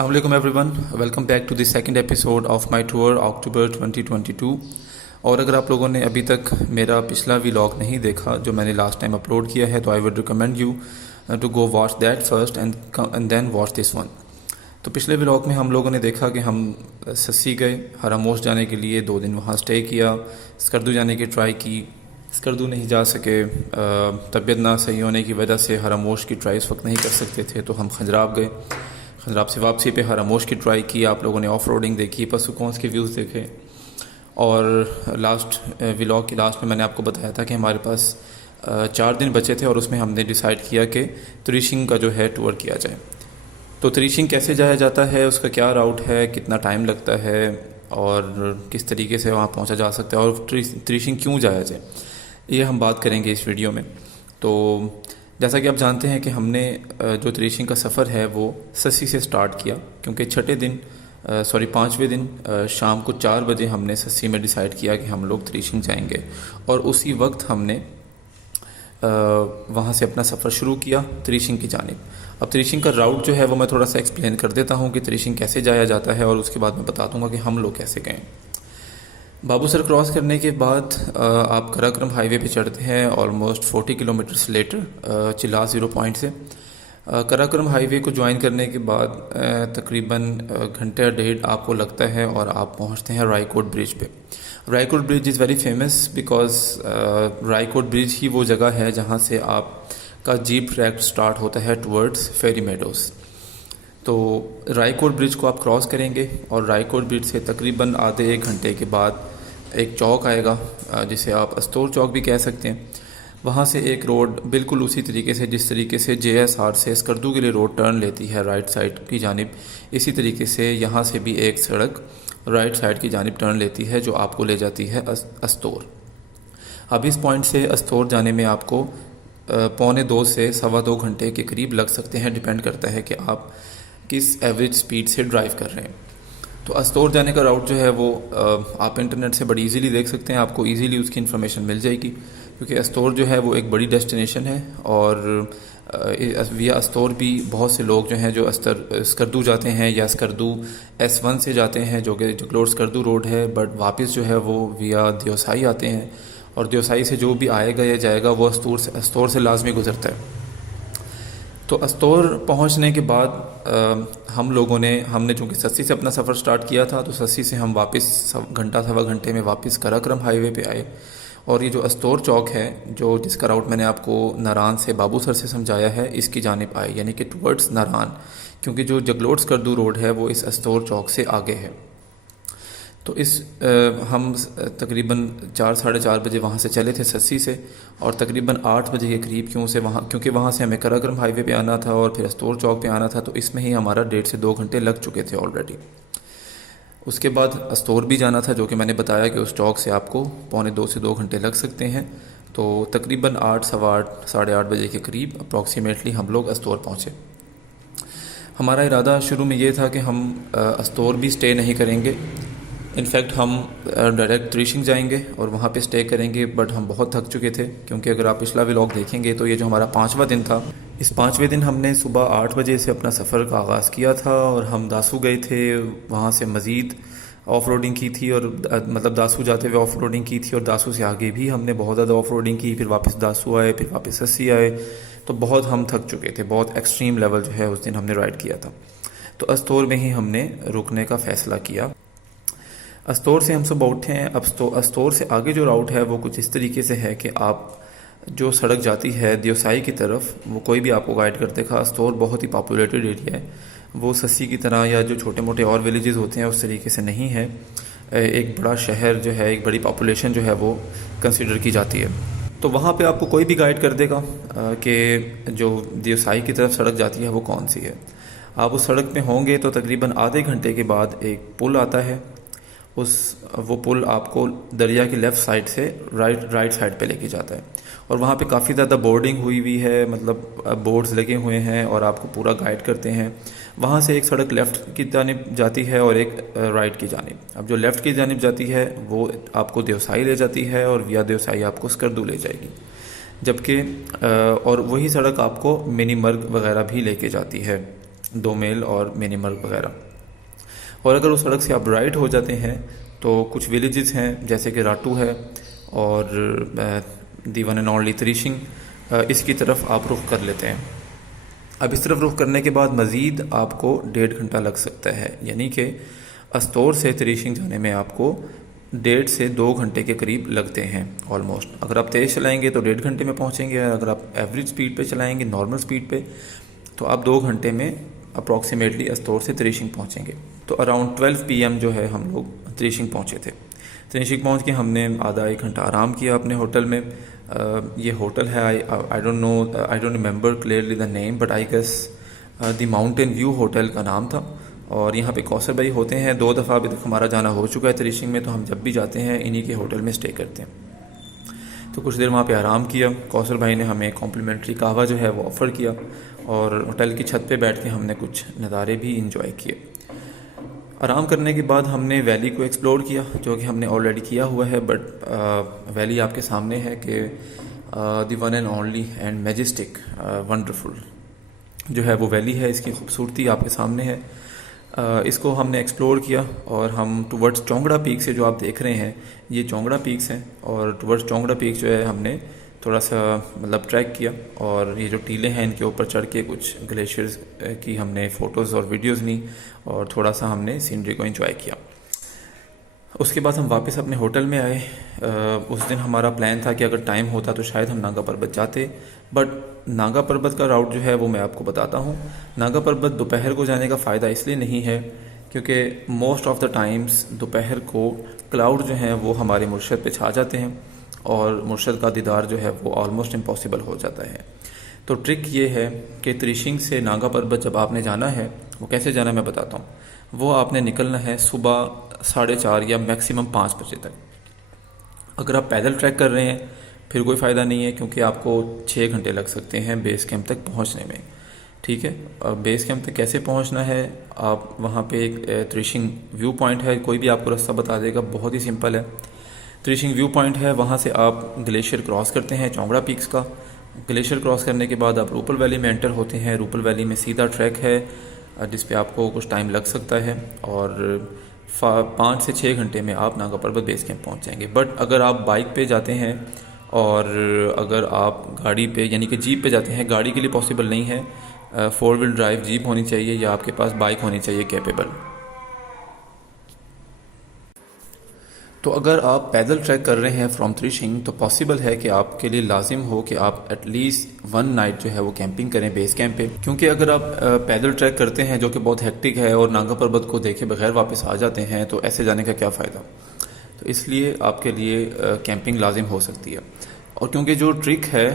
अस्सलाम वालेकुम everyone, welcome back to the second episode of my tour October 2022। और अगर आप लोगों ने अभी तक मेरा पिछला व्लॉग नहीं देखा जो मैंने लास्ट टाइम अपलोड किया है तो I would recommend you to go watch that first and then watch this one. तो पिछले व्लॉग में हम लोगों ने देखा कि हम सस्सी गए, हरामोश जाने के लिए 2 दिन वहाँ स्टे किया, स्कर्दू जाने की ट्राई की, स्कर्दू नहीं जा सके, तबीयत ना सही होने की वजह से हरामोश की ट्राई इस वक्त नहीं कर सकते थे तो हम खंजराब गए। खंजराब से वापसी पे हरामोश की ट्राई की, आप लोगों ने ऑफ रोडिंग देखी, पसुकौंस के व्यूज़ देखे। और लास्ट व्लॉग की लास्ट में मैंने आपको बताया था कि हमारे पास 4 दिन बचे थे और उसमें हमने डिसाइड किया कि त्रिशिंग का जो है टूर किया जाए। तो त्रिशिंग कैसे जाया जाता है, उसका क्या राउट है, कितना टाइम लगता है और किस तरीके से वहाँ पहुँचा जा सकता है और त्रिशिंग क्यों जाया जाए, ये हम बात करेंगे इस वीडियो में। तो जैसा कि आप जानते हैं कि हमने जो त्रिशिंग का सफ़र है वो सस्सी से स्टार्ट किया, क्योंकि 5वें दिन शाम को 4 बजे हमने सस्सी में डिसाइड किया कि हम लोग त्रिशिंग जाएंगे और उसी वक्त हमने वहाँ से अपना सफ़र शुरू किया त्रिशिंग की जानिब। अब त्रिशिंग का राउट जो है वो मैं थोड़ा सा एक्सप्लेन कर देता हूँ कि त्रिशिंग कैसे जाया जाता है और उसके बाद मैं बता दूँगा कि हम लोग कैसे गए। बाबूसर क्रॉस करने के बाद आप कराक्रम हाईवे पे चढ़ते हैं ऑलमोस्ट 40 किलोमीटर्स लेटर चिल्ला 0 पॉइंट से। कराक्रम हाईवे को ज्वाइन करने के बाद तकरीबन घंटे डेढ़ आपको लगता है और आप पहुंचते हैं रायकोट ब्रिज पे। Raikot bridge is very famous because Raikot bridge ही वो जगह है जहां से आपका जीप ट्रैक स्टार्ट होता है टुवर्ड्स फेरी मेडोज़। तो रायकोट ब्रिज को आप क्रॉस करेंगे और रायकोट ब्रिज से तकरीबन आधे 1 घंटे के बाद एक चौक आएगा जिसे आप अस्तोर चौक भी कह सकते हैं। वहाँ से एक रोड बिल्कुल उसी तरीके से जिस तरीके से JSR से स्कर्दू के लिए रोड टर्न लेती है राइट साइड की जानिब, इसी तरीके से यहाँ से भी एक सड़क राइट साइड की जानिब टर्न लेती है जो आपको ले जाती है अस्तोर। अब इस पॉइंट से अस्तोर जाने में आपको 1.25 से 2.25 घंटे के करीब लग सकते हैं, डिपेंड करता है कि आप किस एवरेज स्पीड से ड्राइव कर रहे हैं। तो अस्तोर जाने का राउट जो है वो आप इंटरनेट से बड़ी इजीली देख सकते हैं, आपको इजीली उसकी इन्फॉर्मेशन मिल जाएगी, क्योंकि अस्तोर जो है वो एक बड़ी डेस्टिनेशन है और विया अस्तोर भी बहुत से लोग जो हैं जो स्कर्दू जाते हैं या स्कर्दू S1 से जाते हैं जो कि जगलोट स्कर्दू रोड है, बट वापस जो है वो विया दियोसाई आते हैं और दियोसाई से जो भी आएगा या जाएगा वो अस्तोर से लाजमी गुजरता है। तो अस्तोर पहुंचने के बाद हम लोगों ने हमने चूँकि सस्सी से अपना सफ़र स्टार्ट किया था तो सस्सी से हम वापस घंटा 1.25 घंटे में वापस कराक्रम हाईवे पे आए। और ये जो अस्तोर चौक है जो जिसका राउट मैंने आपको नारान से बाबूसर से समझाया है, इसकी जानिब आए, यानी कि टुवर्ड्स नारान, क्योंकि जो जगलोट स्कर्दू रोड है वो इस अस्तोर चौक से आगे है। तो हम तकरीबन 4-4:30 बजे वहाँ से चले थे सस्सी से और तकरीबन 8 बजे के करीब क्योंकि वहाँ से हमें कराक्रम हाईवे पे आना था और फिर अस्तोर चौक पे आना था, तो इसमें ही हमारा 1.5 से 2 घंटे लग चुके थे ऑलरेडी। उसके बाद अस्तोर भी जाना था जो कि मैंने बताया कि उस चौक से आपको 1.25 से 2 घंटे लग सकते हैं। तो तकरीबन 8, 8:15, 8:30 बजे के करीब अप्रॉक्सीमेटली हम लोग अस्तोर पहुँचे। हमारा इरादा शुरू में ये था कि हम अस्तोर भी स्टे नहीं करेंगे, इनफैक्ट हम डायरेक्ट त्रिशिंग जाएंगे और वहाँ पे स्टे करेंगे, बट हम बहुत थक चुके थे, क्योंकि अगर आप पिछला व्लॉग देखेंगे तो ये जो हमारा 5वां दिन था, इस 5वें दिन हमने सुबह 8 बजे से अपना सफ़र का आगाज़ किया था और हम दासू गए थे। वहाँ से मज़ीद ऑफ रोडिंग की थी और मतलब दासू जाते हुए ऑफ रोडिंग की थी और दासू से आगे भी हमने बहुत ज़्यादा ऑफ रोडिंग की, फिर वापस दासू आए, फिर वापस सस्सी आए, तो बहुत हम थक चुके थे, बहुत एक्सट्रीम लेवल जो है उस दिन हमने राइड किया था। तो अस्तोर में ही हमने रुकने का फ़ैसला किया। अस्तोर से हम सुबह उठे हैं। अब अस्तोर से आगे जो राउट है वो कुछ इस तरीके से है कि आप जो सड़क जाती है दियोसाई की तरफ, वो कोई भी आपको गाइड कर देगा। अस्तोर बहुत ही पॉपुलेटेड एरिया है, वो सस्सी की तरह या जो छोटे मोटे और विलेजेस होते हैं उस तरीके से नहीं है। एक बड़ा शहर जो है, एक बड़ी पॉपुलेशन जो है वो कंसिडर की जाती है। तो वहाँ पे आपको कोई भी गाइड कर देगा कि जो दियोसाई की तरफ सड़क जाती है वो कौन सी है। आप उस सड़क पे होंगे तो तकरीबन आधे घंटे के बाद एक पुल आता है, वो पुल आपको दरिया की लेफ़्ट साइड से राइट साइड पे लेके जाता है और वहाँ पे काफ़ी ज़्यादा बोर्डिंग हुई हुई है, मतलब बोर्ड्स लगे हुए हैं और आपको पूरा गाइड करते हैं। वहाँ से एक सड़क लेफ़्ट की जानिब जाती है और एक राइट की जानिब। अब जो लेफ़्ट की जानिब जाती है वो आपको दियोसाई ले जाती है और विया दियोसाई आपको स्कर्दू ले जाएगी, जबकि और वही सड़क आपको मिनी मर्ग वगैरह भी लेके जाती है। 2 मेल और मिनिमल वगैरह। और अगर उस सड़क से आप राइट हो जाते हैं तो कुछ विलेजेस हैं जैसे कि राटू है और दी वन एंड ओनली त्रिशिंग, इसकी तरफ आप रुख कर लेते हैं। अब इस तरफ रुख करने के बाद मज़ीद आपको 1.5 घंटा लग सकता है, यानी कि अस्तोर से त्रिशिंग जाने में आपको 1.5 से 2 घंटे के करीब लगते हैं ऑलमोस्ट। अगर आप तेज़ चलाएंगे तो 1.5 घंटे में पहुंचेंगे, अगर आप एवरेज स्पीड पे चलाएंगे, नॉर्मल स्पीड पे, तो आप 2 घंटे में अप्रॉक्सीमेटली अस्तोर से त्रिशिंग पहुंचेंगे। तो अराउंड 12 PM जो है हम लोग त्रिशिंग पहुंचे थे। त्रिशिंग पहुंच के हमने आधा 1 घंटा आराम किया अपने होटल में। ये होटल है, I don't know, I don't remember clearly the name, but I guess the Mountain View hotel का नाम था। और यहाँ पे कौसर भाई होते हैं, 2 दफ़ा अभी तक हमारा जाना हो चुका है त्रिशिंग में, तो हम जब भी जाते हैं इन्हीं के होटल में स्टे करते हैं। तो कुछ देर वहाँ पे आराम किया। कौसर भाई ने हमें कॉम्प्लीमेंट्री कहवा जो है वो ऑफ़र किया और होटल की छत पे बैठ के हमने कुछ नज़ारे भी इंजॉय किए। आराम करने के बाद हमने वैली को एक्सप्लोर किया, जो कि हमने ऑलरेडी किया हुआ है, बट वैली आपके सामने है कि the one and only and majestic wonderful जो है वो वैली है। इसकी खूबसूरती आपके सामने है। इसको हमने एक्सप्लोर किया और हम टुवर्ड्स चोंगड़ा पीक से, जो आप देख रहे हैं ये चोंगड़ा पीक्स हैं, और टुवर्ड्स चोंगड़ा पीक जो है हमने थोड़ा सा मतलब ट्रैक किया। और ये जो टीले हैं इनके ऊपर चढ़ के कुछ ग्लेशियर्स की हमने फ़ोटोज़ और वीडियोज़ ली और थोड़ा सा हमने सीनरी को एंजॉय किया। उसके बाद हम वापस अपने होटल में आए। उस दिन हमारा प्लान था कि अगर टाइम होता तो शायद हम नागा पर्वत जाते, बट नागा पर्वत का राउट जो है वो मैं आपको बताता हूँ। नागा पर्वत दोपहर को जाने का फ़ायदा इसलिए नहीं है क्योंकि मोस्ट ऑफ़ द टाइम्स दोपहर को क्लाउड जो हैं वो हमारे मुर्शद पे छा जाते हैं और मुर्शद का दीदार जो है वो ऑलमोस्ट इम्पॉसिबल हो जाता है। तो ट्रिक ये है कि त्रिशिंग से नागा पर्वत जब आपने जाना है, वो कैसे जाना मैं बताता हूँ। वो आपने निकलना है सुबह 4:30 या मैक्सिमम 5 बजे तक। अगर आप पैदल ट्रैक कर रहे हैं फिर कोई फ़ायदा नहीं है, क्योंकि आपको 6 घंटे लग सकते हैं बेस कैंप तक पहुँचने में। ठीक है, बेस कैंप तक कैसे पहुँचना है, आप वहाँ पे एक त्रिशिंग व्यू पॉइंट है, कोई भी आपको रास्ता बता देगा, बहुत ही सिंपल है। त्रिशिंग व्यू पॉइंट है, वहाँ से आप ग्लेशियर क्रॉस करते हैं चोंगड़ा पीक्स का। ग्लेशियर क्रॉस करने के बाद आप रूपल वैली में एंटर होते हैं। रूपल वैली में सीधा ट्रैक है जिस पे आपको कुछ टाइम लग सकता है और 5 से 6 घंटे में आप नागा पर्वत बेस कैंप पहुँच जाएंगे। बट अगर आप बाइक पे जाते हैं और अगर आप गाड़ी पे यानी कि जीप पे जाते हैं, गाड़ी के लिए पॉसिबल नहीं है, 4 व्हील ड्राइव जीप होनी चाहिए या आपके पास बाइक होनी चाहिए कैपेबल। तो अगर आप पैदल ट्रैक कर रहे हैं फ्रॉम त्रिशिंग तो पॉसिबल है कि आपके लिए लाजिम हो कि आप एटलीस्ट 1 नाइट जो है वो कैंपिंग करें बेस कैंप पे, क्योंकि अगर आप पैदल ट्रैक करते हैं जो कि बहुत हेक्टिक है और नागा पर्वत को देखे बगैर वापस आ जाते हैं तो ऐसे जाने का क्या फ़ायदा। तो इसलिए आपके लिए कैंपिंग लाजिम हो सकती है। और क्योंकि जो ट्रिक है,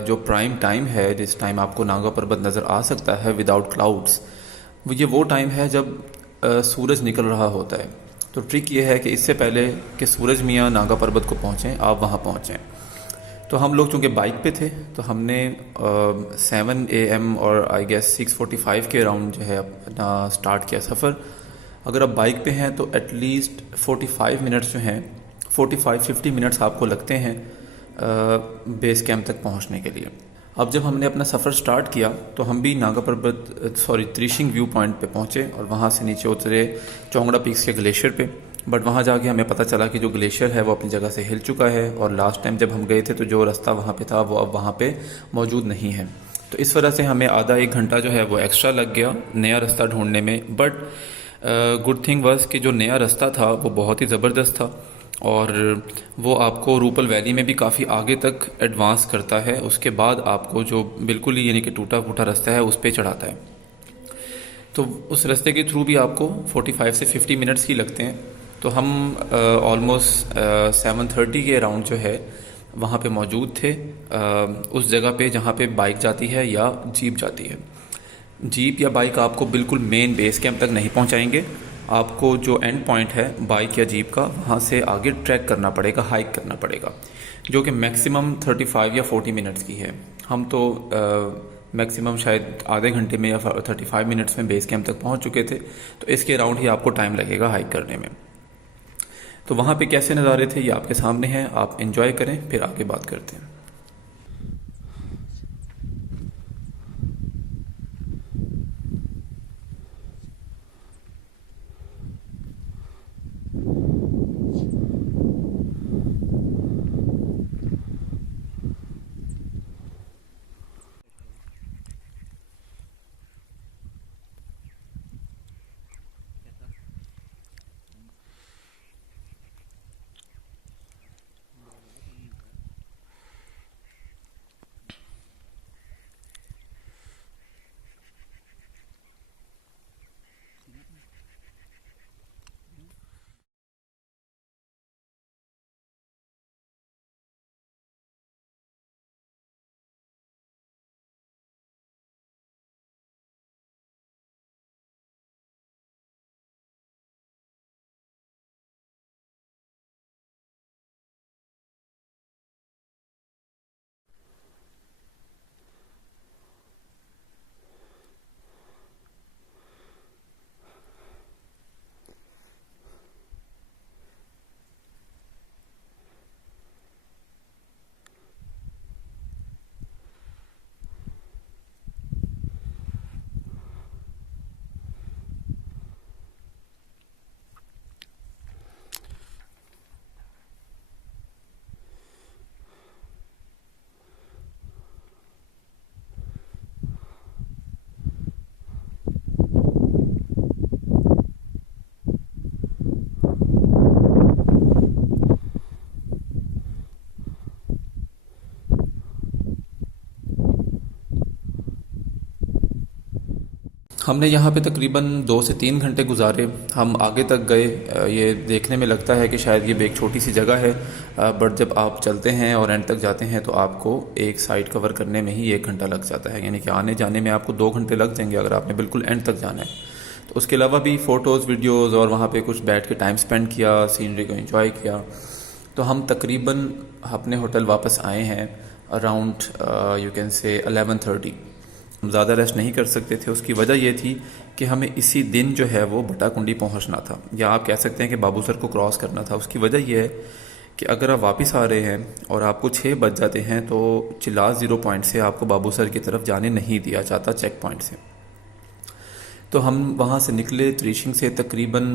जो प्राइम टाइम है जिस टाइम आपको नागा पर्वत नज़र आ सकता है विदाउट क्लाउड्स, वो टाइम है जब सूरज निकल रहा होता है। तो ट्रिक ये है कि इससे पहले कि सूरज मियाँ नागा पर्वत को पहुँचें आप वहाँ पहुँचें। तो हम लोग चूँकि बाइक पे थे तो हमने 7 AM और आई गेस 6:45 के अराउंड जो है अपना स्टार्ट किया सफ़र। अगर आप बाइक पे हैं तो एटलीस्ट 45 मिनट्स जो हैं 45-50 मिनट्स आपको लगते हैं बेस कैंप तक पहुँचने के लिए। अब जब हमने अपना सफ़र स्टार्ट किया तो हम भी नागा पर्वत त्रिशिंग व्यू पॉइंट पे पहुँचे और वहाँ से नीचे उतरे चोंगड़ा पीक्स के ग्लेशियर पे। बट वहाँ जाके हमें पता चला कि जो ग्लेशियर है वो अपनी जगह से हिल चुका है और लास्ट टाइम जब हम गए थे तो जो रास्ता वहाँ पे था वो अब वहाँ पे मौजूद नहीं है। तो इस वजह से हमें आधा 1 घंटा जो है वो एक्स्ट्रा लग गया नया रास्ता ढूंढने में। बट गुड थिंग वाज कि जो नया रास्ता था वो बहुत ही ज़बरदस्त था और वो आपको रूपल वैली में भी काफ़ी आगे तक एडवांस करता है। उसके बाद आपको जो बिल्कुल ही यानी कि टूटा फूटा रास्ता है उस पर चढ़ाता है। तो उस रास्ते के थ्रू भी आपको 45 से 50 मिनट्स ही लगते हैं। तो हम ऑलमोस्ट 7:30 के अराउंड जो है वहाँ पे मौजूद थे, उस जगह पे जहाँ पे बाइक जाती है या जीप जाती है। जीप या बाइक आपको बिल्कुल मेन बेस कैंप तक नहीं पहुँचाएंगे। आपको जो एंड पॉइंट है बाइक या जीप का वहाँ से आगे ट्रैक करना पड़ेगा, हाइक करना पड़ेगा, जो कि मैक्सिमम 35 या 40 मिनट्स की है। हम तो मैक्सिमम शायद आधे घंटे में या 35 मिनट्स में बेस कैंप तक पहुँच चुके थे। तो इसके अराउंड ही आपको टाइम लगेगा हाइक करने में। तो वहाँ पे कैसे नज़ारे थे ये आपके सामने हैं, आप एंजॉय करें फिर आगे बात करते हैं। हमने यहाँ पे तकरीबन 2 से 3 घंटे गुजारे। हम आगे तक गए, ये देखने में लगता है कि शायद ये भी एक छोटी सी जगह है, बट जब आप चलते हैं और एंड तक जाते हैं तो आपको एक साइड कवर करने में ही 1 घंटा लग जाता है, यानी कि आने जाने में आपको 2 घंटे लग जाएंगे अगर आपने बिल्कुल एंड तक जाना है। तो उसके अलावा भी फ़ोटोज़, वीडियोज़ और वहाँ पर कुछ बैठ के टाइम स्पेंड किया, सीनरी को इंजॉय किया। तो हम तकरीबन अपने होटल वापस आए हैं अराउंड यू कैन से 11:30। हम ज़्यादा रेस्ट नहीं कर सकते थे। उसकी वजह यह थी कि हमें इसी दिन जो है वो बटाकुंडी पहुंचना था, या आप कह सकते हैं कि बाबूसर को क्रॉस करना था। उसकी वजह यह है कि अगर आप वापस आ रहे हैं और आपको 6 बज जाते हैं तो चिलास 0 पॉइंट से आपको बाबूसर की तरफ जाने नहीं दिया जाता, चेक पॉइंट से। तो हम वहाँ से निकले त्रिशिंग से तकरीबन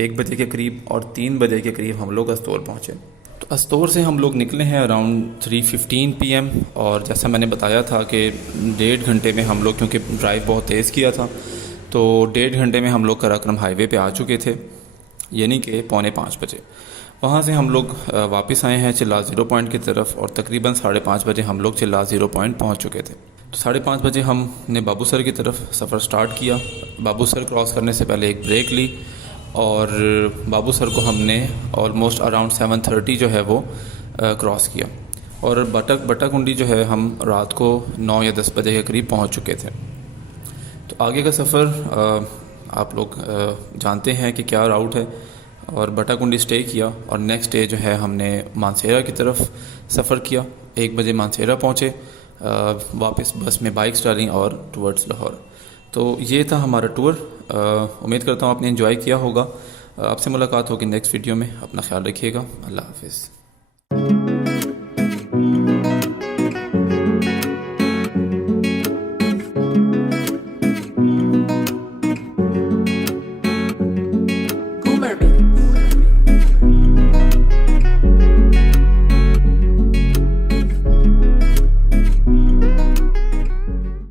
1 बजे के करीब, और 3 बजे के करीब हम लोग अस्तौर पहुँचे। तो अस्तौर से हम लोग निकले हैं अराउंड 3:15 PM, और जैसा मैंने बताया था कि 1.5 घंटे में हम लोग, क्योंकि ड्राइव बहुत तेज़ किया था, तो 1.5 घंटे में हम लोग कराक्रम हाईवे पे आ चुके थे, यानी कि 4:45 बजे। वहाँ से हम लोग वापस आए हैं चिल्लास 0 पॉइंट की तरफ, और तकरीबन 5:30 बजे हम लोग चिल्लास 0 पॉइंट पहुँच चुके थे। तो 5:30 बजे हमने बाबूसर की तरफ सफ़र स्टार्ट किया। बाबूसर क्रॉस करने से पहले एक ब्रेक ली, और बाबूसर को हमने ऑलमोस्ट अराउंड 7:30 जो है वो क्रॉस किया, और बटाकुंडी जो है हम रात को 9 या 10 बजे के करीब पहुंच चुके थे। तो आगे का सफ़र आप लोग जानते हैं कि क्या राउट है, और बटाकुंडी स्टे किया, और नेक्स्ट डे जो है हमने मानसेरा की तरफ सफ़र किया। 1 बजे मानसेरा पहुँचे, वापस बस में बाइक्स डाली और टुवर्ड्स लाहौर। तो ये था हमारा टूर। उम्मीद करता हूँ आपने एंजॉय किया होगा। आपसे मुलाकात होगी नेक्स्ट वीडियो में। अपना ख्याल रखिएगा। अल्लाह हाफिज़।